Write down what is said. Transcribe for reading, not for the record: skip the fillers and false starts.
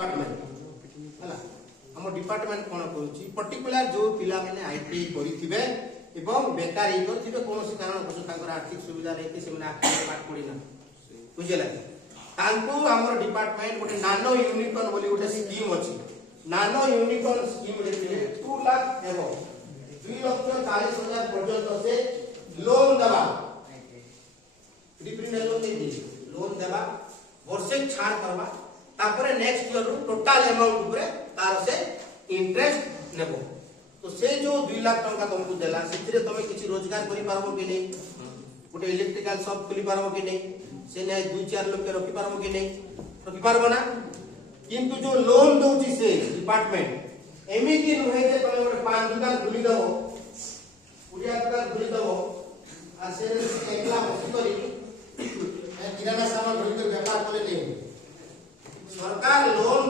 department है आम department कौन करुच्ची पर्टिकुलर जो पिला मैंने आईटीआई करिथिबे एवं बेकारी करथिबे कोनोसी कारण पछु तांकर आर्थिक सुविधा नहीं से आर्थिक पाठ पढ़ी ना बुझेला तांको हमर डिपार्टमेंट गोटे नानो यूनिकॉर्न बोली गोटे स्कीम अछि नानो यूनिकॉर्न स्कीम रे 2 लाख एवं 2,40,000 पर्यंत से लोन देबा डिप्रिन लोन दे लोन देबा वर्षे छाड़ करबा तापरे नेक्स्ट ईयर टोटल अमाउंट ऊपर तार से इंटरेस्ट नेबो तो से जो 2 लाख टंका तुमको देला सेथिरे तमे किछि रोजगार करि पारबो कि नहीं गोटे इलेक्ट्रिकल शॉप खुली पारबो कि नहीं से नै 2-4 लोग के रखि पारबो कि नहीं रखि पारबो ना किंतु जो लोन दोची से डिपार्टमेंट एमिति नुहे जे तमे गोटे पान दुकान खुली दबो पुरिया दुकान खुली दबो आ से एकला बसी करी किराना सामान धरि कर व्यापार करे नहीं सरकार लोन